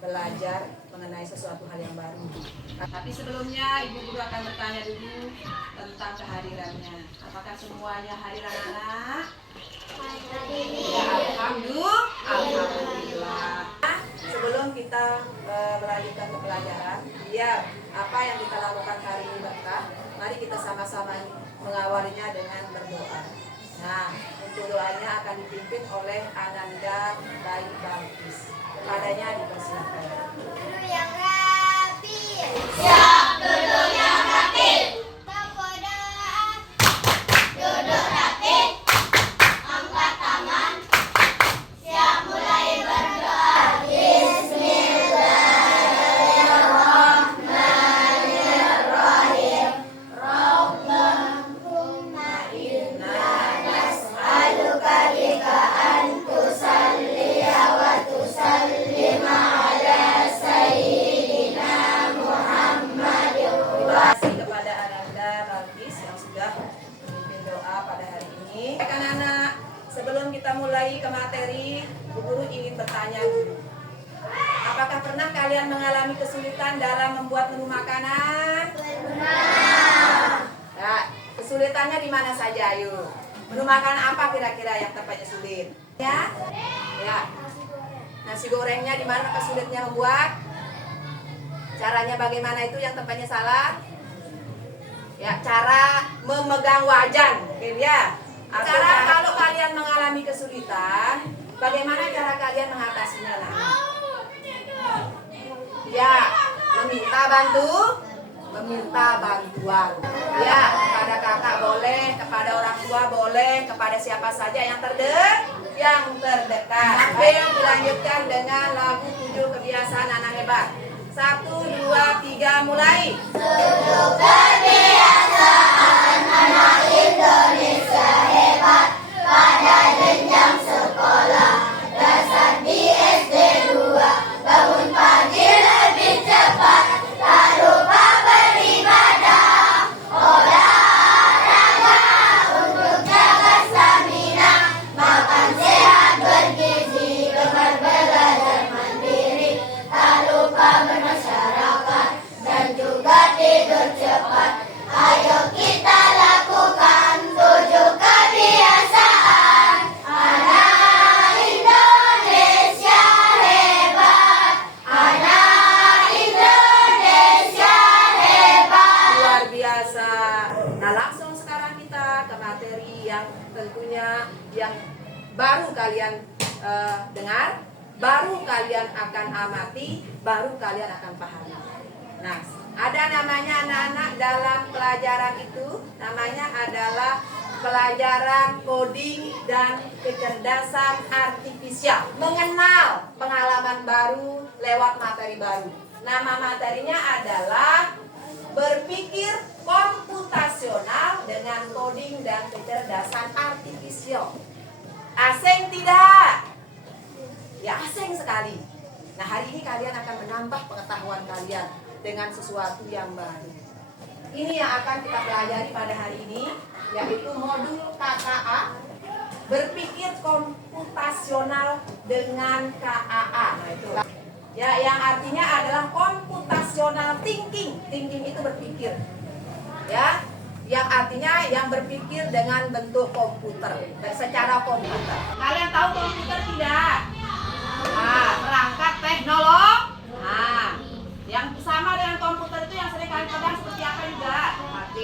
belajar mengenai sesuatu hal yang baru. Tapi sebelumnya Ibu Guru akan bertanya dulu tentang kehadirannya. Apakah semuanya hadir anak-anak? Ya, alhamdulillah. Sebelum kita melanjutkan ke pelajaran, biar apa yang kita lakukan hari ini berkah, mari kita sama-sama mengawalinya dengan berdoa. Nah, untuk doanya akan dipimpin oleh Ananda Bayi Balkis. Kepadanya dipersilakan. Duduk yang rapi. Siap, duduk yang rapi. Berdoa. Duduk rapi. Angkat tangan. Siap mulai berdoa. Bismillahirrahmanirrahim. Rabbana inna nas'aluka bika an tusalliya wa tusallima ala sayyidina Muhammadin. Terima kasih kepada Ananda Balkis yang sudah memimpin doa pada hari ini. Anak-anak, sebelum kita mulai ke materi, Bu Guru ingin bertanya dulu. Apakah pernah kalian mengalami kesulitan dalam membuat menu makanan? Pernah. Ya, kesulitannya di mana saja, ayo. Menu makanan apa kira-kira yang tampaknya sulit? Ya? Ya. Nasi gorengnya di mana kesulitnya membuat? Caranya bagaimana itu yang tampaknya salah? Ya, cara memegang wajan, gitu ya. Cara kalau kalian mengalami kesulitan, bagaimana cara kalian mengatasinya? Ya, meminta bantuan. Ya, kepada kakak boleh, kepada orang tua boleh, kepada siapa saja yang terdekat. Oke, dilanjutkan dengan lagu 7 kebiasaan anak hebat. 1, 2, 3, mulai. 7 kebiasaan anak Indonesia hebat pada jenjang sekolah dasar di SD 2. Bangun pagi lebih cepat, tak lupa beribadah, olahraga untuk jaga stamina, makan sehat bergizi, gemar belajar mandiri, tak lupa bermasyarakat dan juga tidur cepat. Ayo kita lakukan 7 kebiasaan anak Indonesia hebat, anak Indonesia hebat. Luar biasa. Nah, langsung sekarang kita ke materi yang tentunya yang baru kalian dengar, baru kalian akan amati, baru kalian akan pahami. Nah, ada namanya anak-anak dalam pelajaran itu, namanya adalah pelajaran coding dan kecerdasan artifisial. Mengenal pengalaman baru lewat materi baru. Nama materinya adalah berpikir komputasional dengan coding dan kecerdasan artifisial. Asing tidak? Ya, asing sekali. Nah, hari ini kalian akan menambah pengetahuan kalian dengan sesuatu yang baru. Ini yang akan kita pelajari pada hari ini, yaitu modul KKA, berpikir komputasional dengan KAA. Nah, itu. Ya, yang artinya adalah computational thinking. Thinking itu berpikir. Ya, yang artinya yang berpikir dengan bentuk komputer, secara komputer. Kalian tahu komputer tidak? Nah, perangkat teknologi. Nah, yang sama dengan komputer itu yang sering kalian pegang seperti apa juga? HP,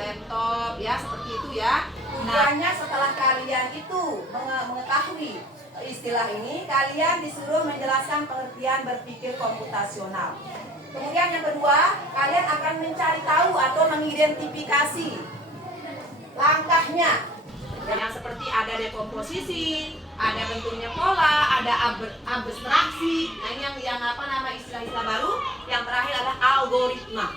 laptop, ya seperti itu ya. Tujuannya setelah kalian itu mengetahui istilah ini, kalian disuruh menjelaskan pengertian berpikir komputasional. Kemudian yang kedua, kalian akan mencari tahu atau mengidentifikasi langkahnya. Yang seperti ada dekomposisi, ada bentuknya pola, ada abstraksi. Nah, ini yang apa nama istilah-istilah baru. Yang terakhir adalah algoritma.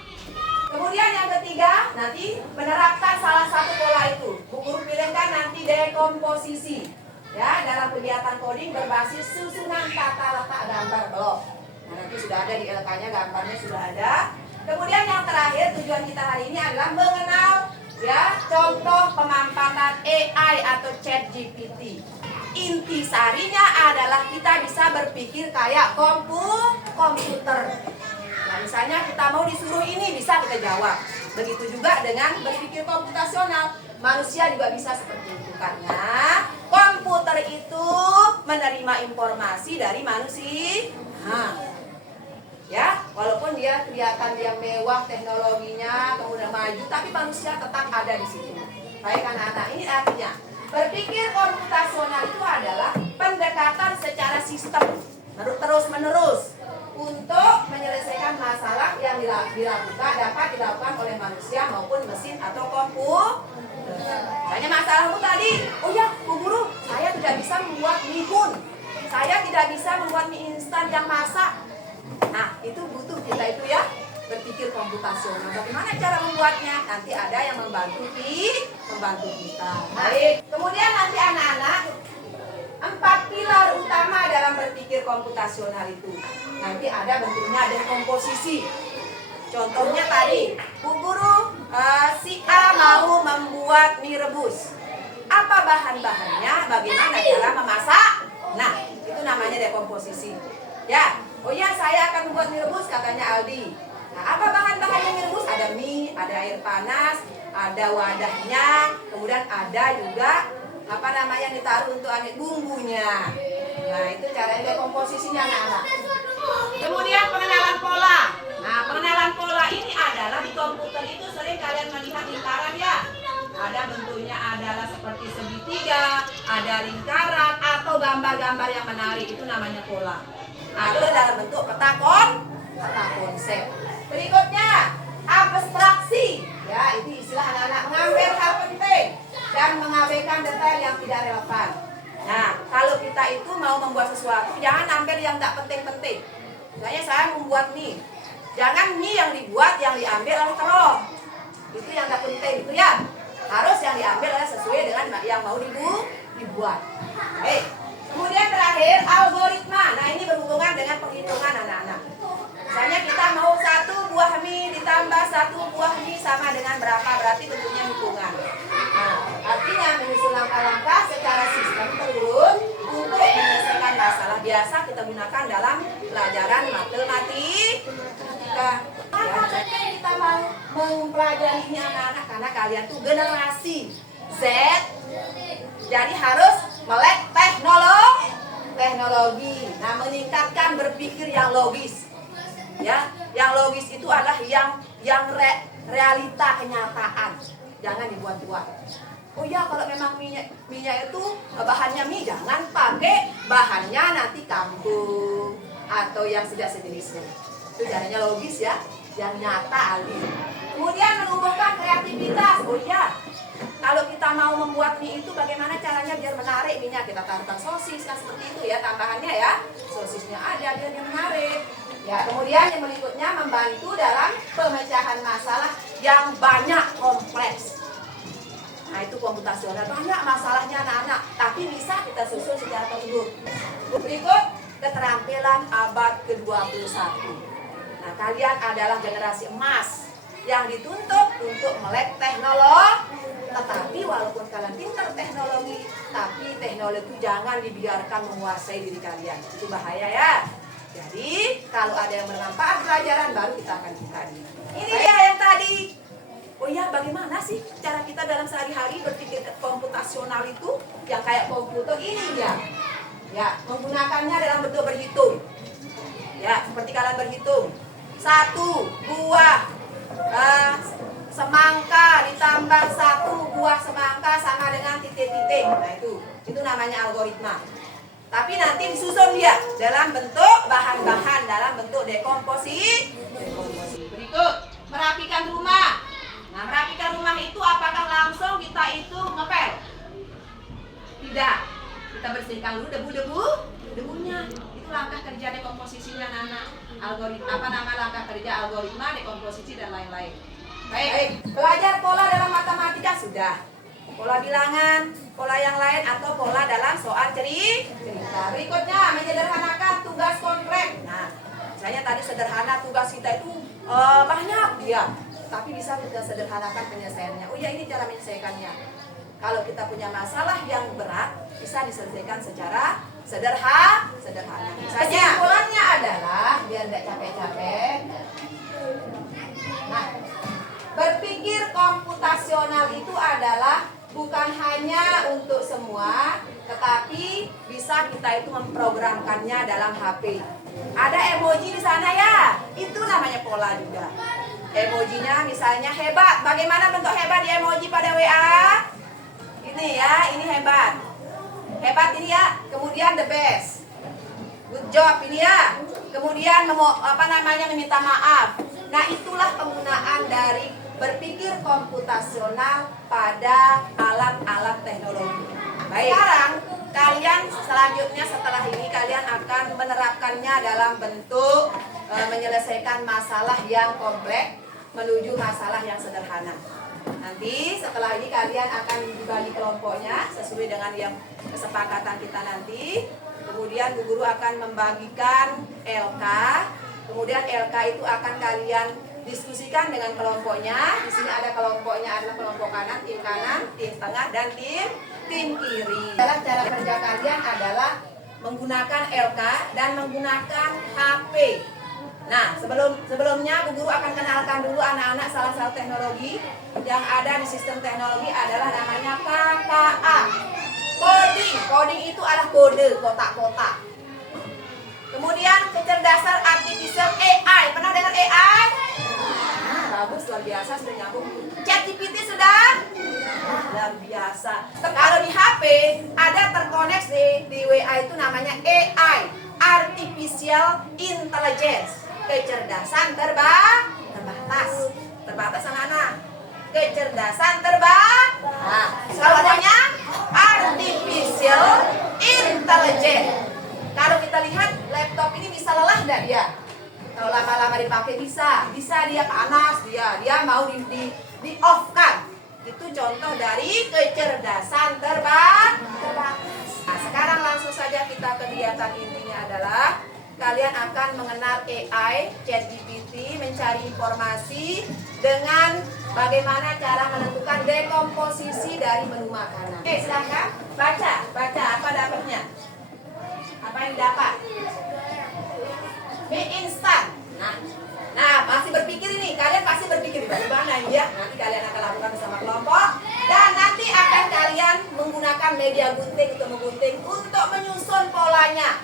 Kemudian yang ketiga, nanti menerapkan salah satu pola itu. Bu Guru pilihkan nanti dekomposisi. Ya, dalam kegiatan coding berbasis susunan kata letak gambar blok. Nah, nanti sudah ada di LK-nya, gambarnya sudah ada. Kemudian yang terakhir, tujuan kita hari ini adalah mengenal ya contoh pemanfaatan AI atau ChatGPT. Intisarinya adalah kita bisa berpikir kayak komputer. komputer. Nah, misalnya kita mau disuruh ini, bisa kita jawab. Begitu juga dengan berpikir komputasional. Manusia juga bisa seperti itu, karena komputer itu menerima informasi dari manusia. Nah, ya, walaupun dia kelihatan dia mewah teknologinya, kemudian maju, tapi manusia tetap ada di situ. Baik anak-anak, ini artinya berpikir komputasional itu adalah pendekatan secara sistem terus-menerus untuk menyelesaikan masalah yang dapat dilakukan oleh manusia maupun mesin atau komputer. Misalnya masalahmu tadi, oh ya Bu Guru, saya tidak bisa membuat mie kun, saya tidak bisa membuat mie instan yang masak. Nah, itu butuh kita itu ya berpikir komputasional. Bagaimana cara membuatnya? Nanti ada yang membantu kita. Baik. Kemudian nanti anak-anak 4 pilar utama dalam berpikir komputasional itu. Nanti ada bentuknya dekomposisi. Contohnya tadi, Bu Guru, si A mau membuat mie rebus. Apa bahan-bahannya? Bagaimana cara memasak? Nah, itu namanya dekomposisi. Ya, oh ya saya akan membuat mie rebus, katanya Aldi. Nah, apa bahan-bahan yang mie rebus? Ada mie, ada air panas, ada wadahnya, kemudian ada juga apa namanya yang ditaruh untuk bumbunya. Nah, itu caranya dekomposisinya anak-anak. Kemudian pengenalan pola. Nah, pengenalan pola ini adalah di komputer itu sering kalian melihat lingkaran ya. Ada bentuknya adalah seperti segitiga, ada lingkaran atau gambar-gambar yang menarik, itu namanya pola. Ada dalam bentuk peta konsep. Berikutnya abstraksi. Ya, itu istilah anak-anak mengambil hal penting dan mengabaikan detail yang tidak relevan. Nah, kalau kita itu mau membuat sesuatu, jangan ambil yang tak penting-penting. Misalnya saya membuat mie, jangan mie yang dibuat yang diambil adalah telur. Itu yang tak penting itu ya. Harus yang diambil adalah sesuai dengan yang mau dibuat. Baik. Kemudian terakhir algoritma. Nah, ini berhubungan dengan penghitungan anak-anak. Misalnya kita mau 1 buah mie ditambah 1 buah mie sama dengan berapa, berarti bentuknya hitungan. Nah, artinya menyusun langkah-langkah secara sistem turun untuk menyelesaikan masalah. Biasa kita gunakan dalam pelajaran matematika. Ya, kita mau mempelajari ini anak-anak karena kalian tuh generasi Z. Jadi harus melek teknologi. Nah, meningkatkan berpikir yang logis. Ya, yang logis itu adalah yang realita kenyataan. Jangan dibuat-buat. Oh ya, kalau memang minyak itu bahannya mie, jangan pakai bahannya nanti kangkung atau yang sejenisnya. Itu caranya logis ya, yang nyata aldi. Kemudian menumbuhkan kreativitas. Oh ya, kalau kita mau membuat mie itu bagaimana caranya biar menarik mie-nya? Kita taruhkan sosis kan seperti itu ya tambahannya ya. Sosisnya ada biar dia menarik. Ya, kemudian yang berikutnya membantu dalam pemecahan masalah yang banyak kompleks. Nah, itu komputasional, banyak masalahnya anak-anak, tapi bisa kita susun secara terurut. Berikut keterampilan abad ke-21. Nah, kalian adalah generasi emas yang dituntut untuk melek teknologi. Tetapi walaupun kalian pintar teknologi, tapi teknologi jangan dibiarkan menguasai diri kalian. Itu bahaya ya. Jadi, kalau ada yang bermanfaat pelajaran baru kita akan ikuti. Ini ya yang tadi. Oh ya, bagaimana sih cara kita dalam sehari-hari berpikir komputasional itu yang kayak komputer ini ya? Ya, menggunakannya dalam bentuk berhitung. Ya, seperti kalian berhitung. 1 buah semangka ditambah 1 buah semangka sama dengan titik-titik. Nah, itu namanya algoritma. Tapi nanti disusun dia dalam bentuk bahan-bahan, dalam bentuk dekomposisi. Berikut, merapikan rumah. Nah, merapikan rumah itu apakah langsung kita itu ngepel? Tidak. Kita bersihkan dulu debunya. Itu langkah kerja dekomposisinya anak-anak. Langkah kerja algoritma, dekomposisi dan lain-lain. Baik. Belajar pola dalam matematika sudah. Pola bilangan, pola yang lain atau pola dalam soal cerita. Berikutnya menyederhanakan tugas konkret. Nah, misalnya tadi sederhana tugas kita itu banyak dia, tapi bisa kita sederhanakan penyelesaiannya. Oh ya, ini cara menyelesaikannya. Kalau kita punya masalah yang berat, bisa diselesaikan secara sederhana. Misalnya kesimpulannya adalah biar bukan hanya untuk semua, tetapi bisa kita itu memprogramkannya dalam HP. Ada emoji di sana ya, itu namanya pola juga. Emojinya misalnya hebat. Bagaimana bentuk hebat di emoji pada WA? Ini ya, ini hebat. Hebat ini ya. Kemudian the best. Good job ini ya. Kemudian meminta maaf. Nah, itulah penggunaan dari berpikir komputasional pada alat-alat teknologi. Baik. Sekarang kalian selanjutnya setelah ini kalian akan menerapkannya dalam bentuk menyelesaikan masalah yang kompleks menuju masalah yang sederhana. Nanti setelah ini kalian akan dibagi kelompoknya sesuai dengan yang kesepakatan kita nanti. Kemudian Bu Guru akan membagikan LK. Kemudian LK itu akan kalian diskusikan dengan kelompoknya. Di sini ada kelompoknya, adalah kelompok kanan, tim tengah, dan tim kiri. Dalam cara kerja kalian adalah menggunakan LK dan menggunakan HP. Nah, sebelumnya Bu Guru akan kenalkan dulu anak-anak salah satu teknologi yang ada di sistem teknologi adalah namanya KKA. Coding itu adalah kode, kotak-kotak. Kemudian kecerdasan artificial AI. Pernah dengar AI? Nah, bagus, luar biasa, sudah nyambung. ChatGPT sudah? Luar biasa. Kalau di HP ada terkoneksi di WA itu namanya AI, Artificial Intelligence. Kecerdasan terbatas. Terbatas anak-anak. Kecerdasan terbatas. Nah, namanya Artificial Intelligence. Kalau kita lihat laptop ini bisa lelah enggak dia? Kalau lama-lama dipakai bisa dia panas, dia mau di off kan. Itu contoh dari kecerdasan terbatas. Nah, sekarang langsung saja kita kegiatan intinya adalah kalian akan mengenal AI, ChatGPT, mencari informasi dengan bagaimana cara menentukan dekomposisi dari menu makanan. Oke, silakan baca apa dapatnya? Apa yang dapat? Mie instan. Nah, masih berpikir ini. Kalian pasti berpikir bagaimana ya? Nanti kalian akan lakukan bersama kelompok dan nanti akan kalian menggunakan media gunting untuk menggunting untuk menyusun polanya.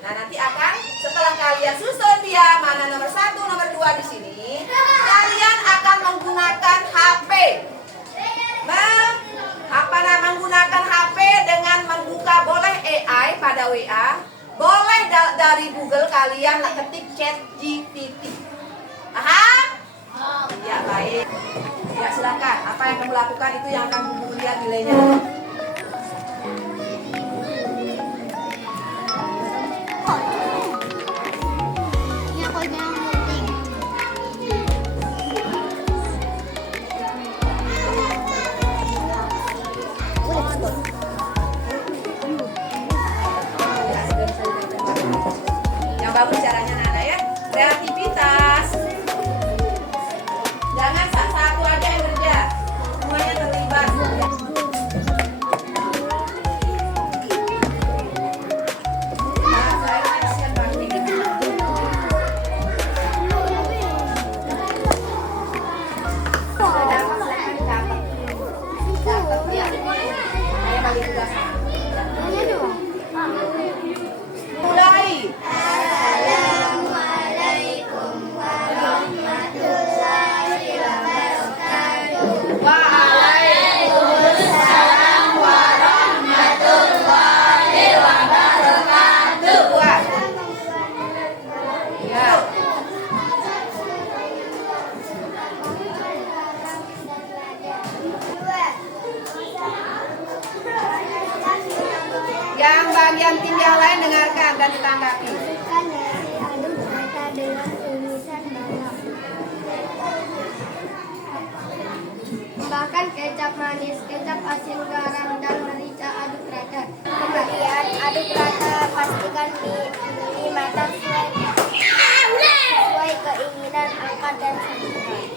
Nah, nanti akan setelah kalian susun dia mana nomor 1, nomor 2 di sini, kalian akan menggunakan HP. Menggunakan HP dengan membuka boleh AI pada WA, boleh dari Google kalian ketik ChatGPT. Paham? Ya, baik. Ya, silakan. Apa yang kamu lakukan itu yang akan Bu lihat nilainya. Yang bagus caranya Nana ya, kreativitas. Jangan satu aja yang kerja, semuanya terlibat. Nah, saya siap banget. Sudah dapat, silakan dapat. Dapat ya. Saya bagi tugas. Mulai. Assalamualaikum warahmatullahi wabarakatuh. Waalaikumsalam warahmatullahi wabarakatuh. Ya. Yang bagian tim yang lain dengarkan dan ditanggapi. Masukkan dari aduk rata dengan tumisan bawang. Tambahkan kecap manis, kecap asin, garam, dan merica, aduk rata. Kemudian aduk rata, pastikan mie matang sesuai keinginan, angkat dan sajikan.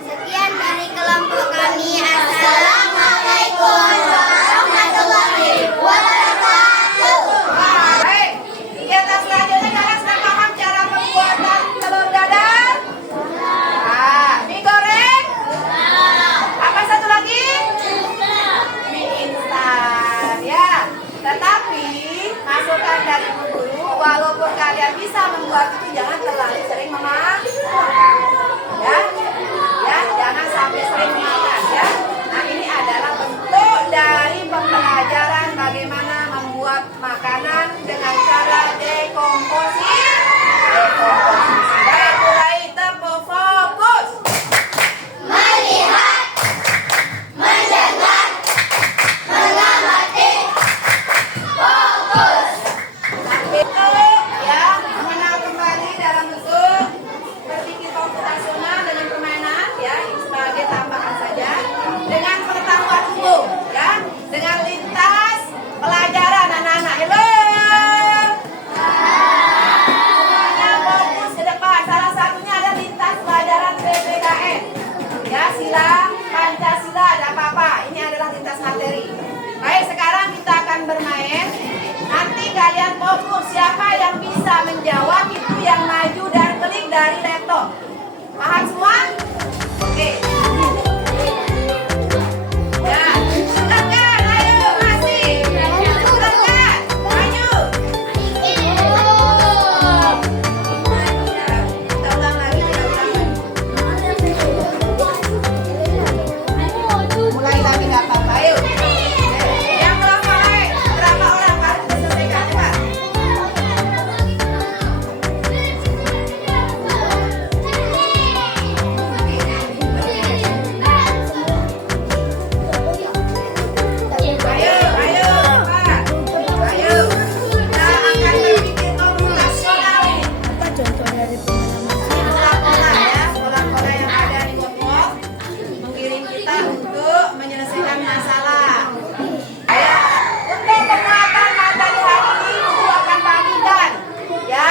Sekian dari kelompok kami. Assalamualaikum warahmatullahi wabarakatuh. Baik, kegiatan selanjutnya kalian sudah paham cara pembuatan telur dadar? Mie goreng? Apa satu lagi? cukup. Siapa yang bisa menjawab itu yang maju dan klik dari laptop. Paham semua? Oke. Ya, silakan. Ayo, masih. Silakan. Maju. Ya, kita ulang lagi, kita ulang lagi. Mulai lagi nggak apa-apa. Ayo. Yang belum mulai, berapa orang harus diselesaikan, Pak? Ayo, ayo, Pak. Ayo. Kita akan berpikir komputasional ini. Sekolah-sekolah ya, sekolah-sekolah yang ada di Bogor mengirim kita untuk menyelesaikan masalah. Ayo, untuk penguatan materi hari ini Guru akan bagikan ya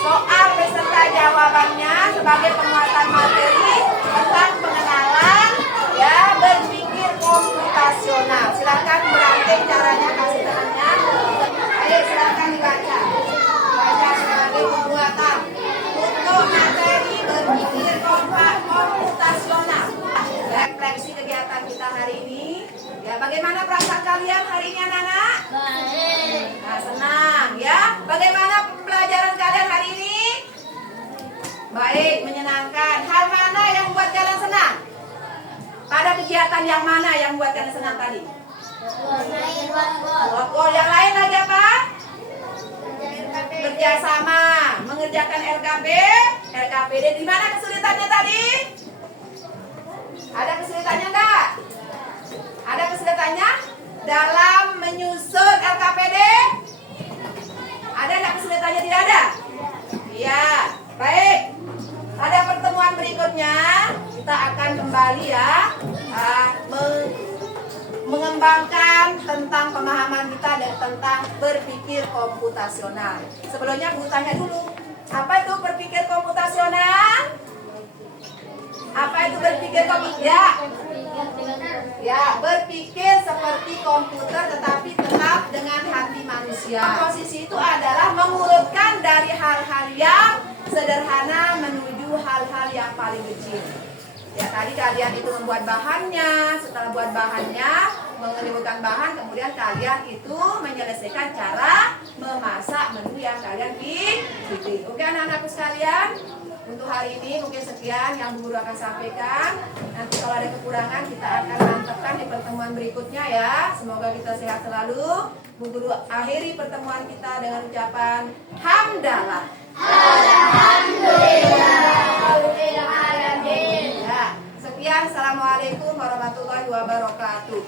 soal beserta jawabannya sebagai penguatan materi tentang pengenalan ya berpikir komputasional. Silakan beranteng caranya, kasih tangannya. Ayo silakan dibaca. Baca sebagai penguatan untuk materi berpikir komputasional. Refleksi kegiatan kita hari ini. Ya, bagaimana perasaan kalian hari ini anak-anak? Baik. Nah, senang ya. Bagaimana pembelajaran kalian hari ini? Baik, menyenangkan. Hal mana yang buat kalian senang? Pada kegiatan yang mana yang buat kalian senang tadi? Gol. Yang lain lagi apa? Kerjasama, mengerjakan RKPD. Di mana kesulitannya tadi? Ada kesulitannya enggak? Ada kesulitannya dalam menyusun RKPD? Ada enggak kesulitannya? Tidak ada? Iya, baik. Pada pertemuan berikutnya kita akan kembali ya mengembangkan tentang pemahaman kita dan tentang berpikir komputasional. Sebelumnya Bu tanya dulu, apa itu berpikir komputasional? Apa itu berpikir komputer? Ya, berpikir seperti komputer tetapi tetap dengan hati manusia. Posisi itu adalah mengurutkan dari hal-hal yang sederhana menuju hal-hal yang paling kecil. Ya, tadi kalian itu membuat bahannya, setelah buat bahannya, menimbulkan bahan, kemudian kalian itu menyelesaikan cara memasak menu yang kalian pilih. Oke anak-anakku sekalian, untuk hari ini mungkin sekian yang Bu Guru akan sampaikan. Nanti kalau ada kekurangan kita akan mantapkan di pertemuan berikutnya ya. Semoga kita sehat selalu. Bu Guru akhiri pertemuan kita dengan ucapan hamdalah. Ya, sekian. Assalamualaikum warahmatullahi wabarakatuh.